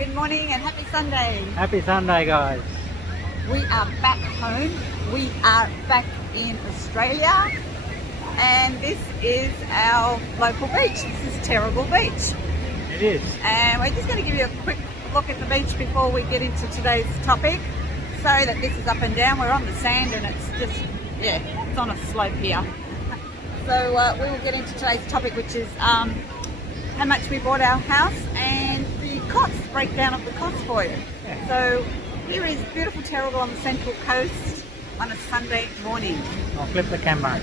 Good morning and happy Sunday. Happy Sunday, guys. We are back home. We are back in Australia. And this is our local beach. This is Terrible Beach. It is. And we're just going to give you a quick look at the beach before we get into today's topic. Sorry that this is up and down. We're on the sand and it's just, it's on a slope here. So we will get into today's topic, which is how much we bought our house and the cost, breakdown of the cost for you. Yeah. So here is beautiful Terrible on the Central Coast on a Sunday morning. I'll flip the camera.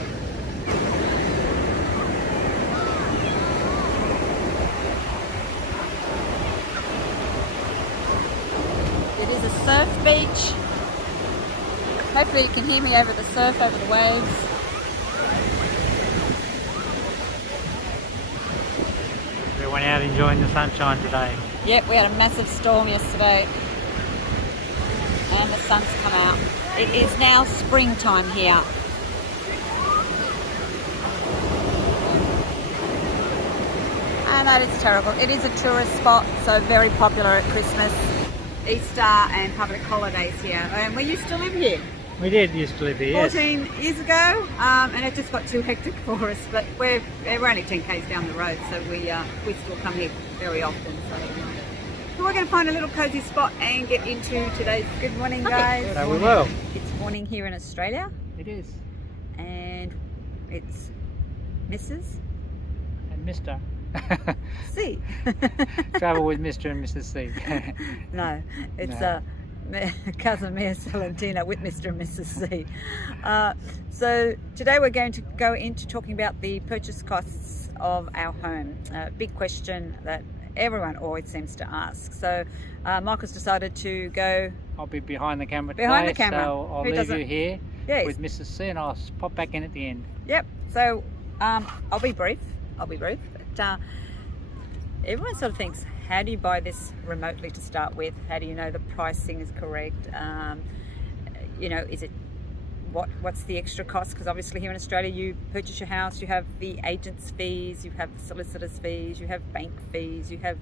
It is a surf beach. Hopefully you can hear me over the surf, over the waves. We went out enjoying the sunshine today. Yep, we had a massive storm yesterday and the sun's come out. It is now springtime here. And that is terrible. It is a tourist spot, so very popular at Christmas, Easter and public holidays here. And we used to live here We did used to live here, yes. 14 years ago, and it just got too hectic for us. But we're only 10 k's down the road, so we still come here very often. So we're going to find a little cozy spot and get into today's good morning, guys. So we will. It's morning here in Australia, It is. and it's Mrs. And Mr. C. Travel with Mr. and Mrs. C. No, it's No. Cousin Mia Salentina with Mr. and Mrs. C. So today we're going to go into talking about the purchase costs of our home. Big question that everyone always seems to ask. So Michael's decided to go I'll be behind the camera Behind today, the camera. so I'll Who leave doesn't- you here Yes. with Mrs. C and I'll pop back in at the end. Yep. So I'll be brief. But everyone sort of thinks, how do you buy this remotely to start with? How do you know the pricing is correct? Is it what's the extra cost? Because obviously here in Australia, you purchase your house, you have the agent's fees, you have the solicitor's fees, you have bank fees, you have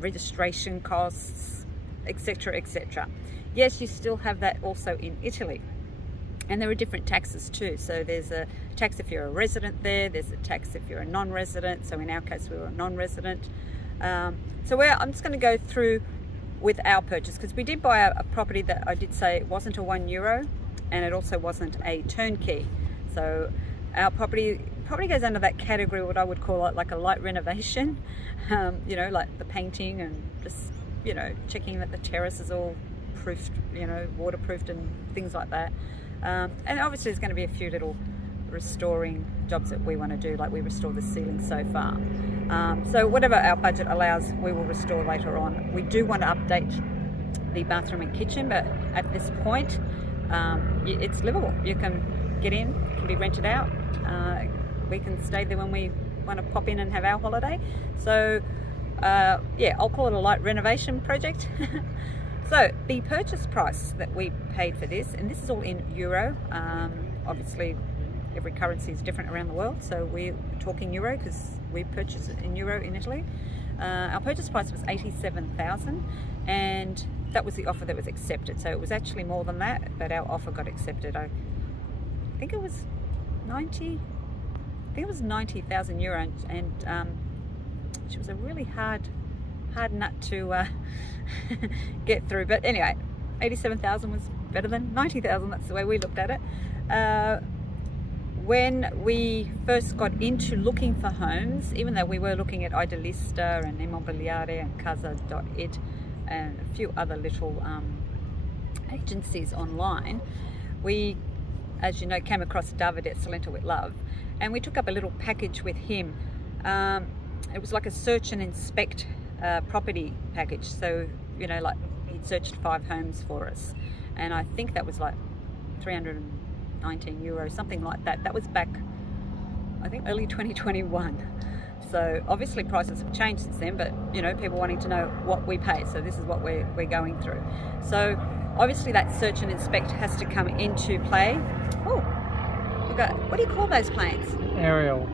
registration costs, etc., etc. Yes, you still have that also in Italy. And there are different taxes too. So there's a tax if you're a resident there, there's a tax if you're a non-resident. So in our case, we were a non-resident. I'm just going to go through with our purchase, because we did buy a property that I did say it wasn't a €1 and it also wasn't a turnkey. So our property probably goes under that category, what I would call it like a light renovation, like the painting and just, checking that the terrace is all proofed, waterproofed and things like that. And obviously there's going to be a few little restoring jobs that we want to do, like we restore the ceiling so far. So whatever our budget allows, we will restore later on. We do want to update the bathroom and kitchen, but at this point, it's livable. You can get in, it can be rented out. We can stay there when we want to pop in and have our holiday. So I'll call it a light renovation project. So the purchase price that we paid for this, and this is all in euro, obviously every currency is different around the world, so we're talking euro because we purchased it in euro in Italy. Our purchase price was 87,000, and that was the offer that was accepted. So it was actually more than that, but our offer got accepted. I think it was 90,000 euro, and she was a really hard nut to get through. But anyway, 87,000 was better than 90,000. That's the way we looked at it. When we first got into looking for homes, even though we were looking at Idealista and Immobiliare and Casa.it and a few other little agencies online, we, as you know, came across David at Salento with Love, and we took up a little package with him. It was like a search and inspect property package. So, like he'd searched 5 homes for us, and I think that was like 319 euros, something like that. That was back, I think, early 2021. So obviously prices have changed since then, but people wanting to know what we pay. So this is what we're going through. So obviously that search and inspect has to come into play. Oh, we've got, what do you call those planes? Aerial.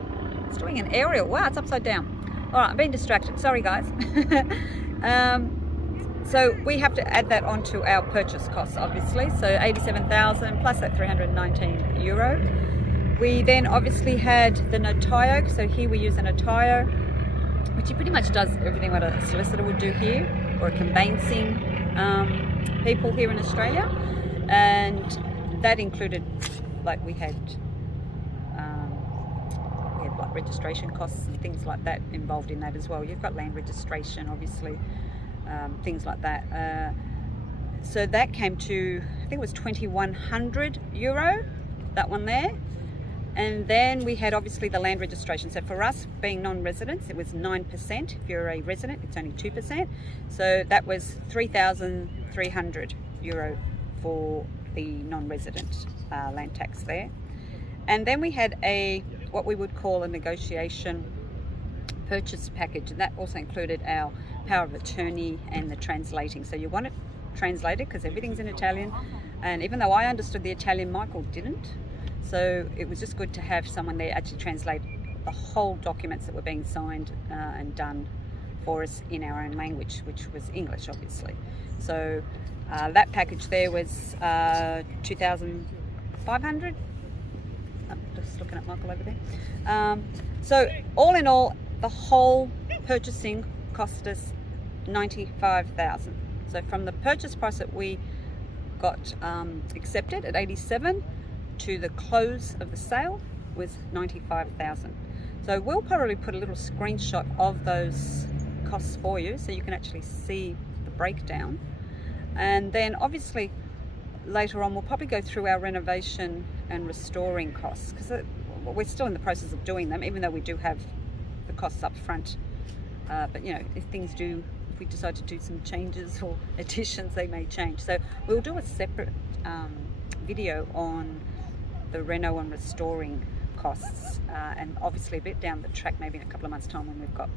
It's doing an aerial. Wow, it's upside down. All right, I'm being distracted. Sorry, guys. So we have to add that onto our purchase costs, obviously. So 87,000 plus that 319 euro. We then obviously had the notario. So here we use a notario, which he pretty much does everything what a solicitor would do here, or a conveyancing people here in Australia. And that included, like we had like registration costs and things like that involved in that as well. You've got land registration, obviously, things like that. So that came to, I think it was 2,100 euro, that one there. And then we had obviously the land registration. So for us being non-residents, it was 9%. If you're a resident, it's only 2%. So that was 3,300 euro for the non-resident land tax there. And then we had what we would call a negotiation purchase package, and that also included our power of attorney and the translating. So you want it translated because everything's in Italian, and even though I understood the Italian, Michael didn't. So it was just good to have someone there actually translate the whole documents that were being signed and done for us in our own language, which was English, obviously. So that package there was 2,500. I'm just looking at Michael over there. So all in all, the whole purchasing cost us 95,000. So from the purchase price that we got accepted at 87 to the close of the sale was 95,000. So we'll probably put a little screenshot of those costs for you so you can actually see the breakdown. And then obviously later on we'll probably go through our renovation and restoring costs, because we're still in the process of doing them, even though we do have the costs up front. But you know, if we decide to do some changes or additions, they may change. So we'll do a separate video on the reno and restoring costs, and obviously a bit down the track, maybe in a couple of months' time when we've got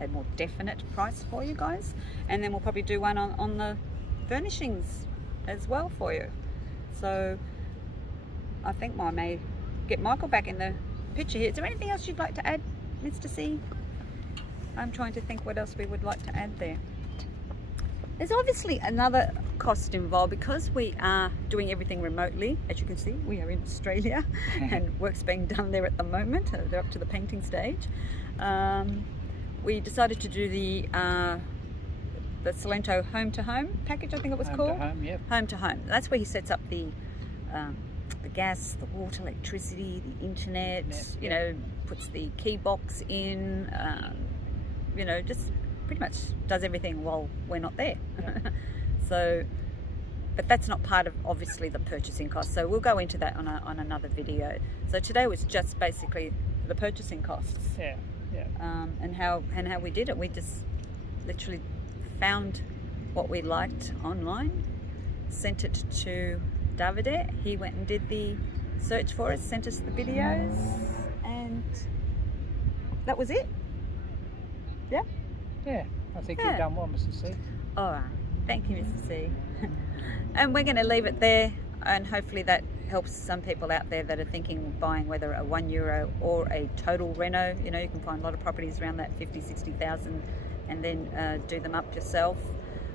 a more definite price for you guys. And then we'll probably do one on the furnishings as well for you. So I think I may get Michael back in the picture here. Is there anything else you'd like to add, Mr. C? I'm trying to think what else we would like to add there. There's obviously another cost involved because we are doing everything remotely. As you can see, we are in Australia and work's being done there at the moment. They're up to the painting stage. We decided to do the Salento home to home package, I think it was called. Home to home, yep. Home to home. That's where he sets up the gas, the water, electricity, the internet, you know, puts the key box in, you know, just pretty much does everything while we're not there. Yeah. So, but that's not part of obviously the purchasing cost. So we'll go into that on another video. So today was just basically the purchasing costs. Yeah, yeah. And how we did it. We just literally found what we liked online, sent it to Davide. He went and did the search for us, sent us the videos, and that was it. Yeah? Yeah, I think you've done well, Mr. C. All right. Thank you, Mr. C. And we're going to leave it there, and hopefully that helps some people out there that are thinking of buying whether a €1 or a total reno. You know, you can find a lot of properties around that 50,000-60,000 and then do them up yourself.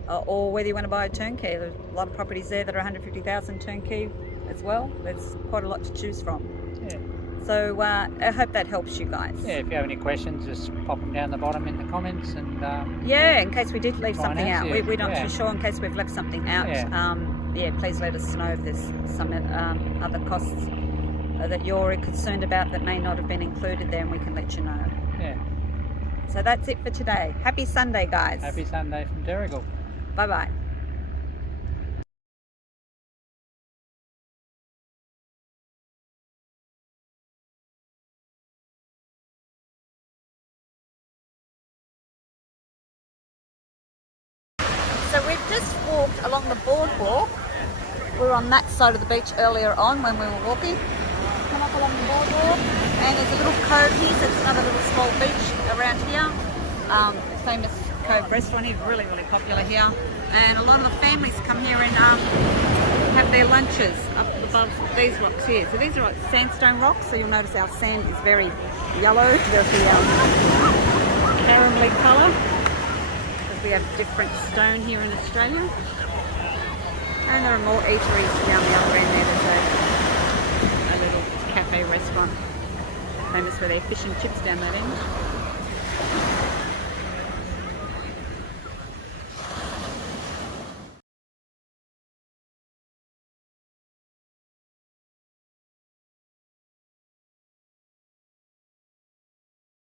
Or whether you want to buy a turnkey. There's a lot of properties there that are 150,000 turnkey as well. There's quite a lot to choose from. Yeah. So I hope that helps you guys. Yeah, if you have any questions, just pop them down the bottom in the comments, and yeah, in case we did leave something out. Yeah. We're not too sure, in case we've left something out. Yeah, please let us know if there's some other costs that you're concerned about that may not have been included there, and we can let you know. Yeah. So that's it for today. Happy Sunday, guys. Happy Sunday from Terrigal. Bye-bye. So we've just walked along the boardwalk. We were on that side of the beach earlier on when we were walking. Come up along the boardwalk, and there's a little cove here, so it's another little small beach around here. Famous Cove restaurant here, really, really popular here. And a lot of the families come here and have their lunches up above these rocks here. So these are like sandstone rocks, so you'll notice our sand is very yellow, very caramelly colour. We have Different Stone here in Australia. And there are more eateries down the other end there. There's a little cafe restaurant famous for their fish and chips down that end.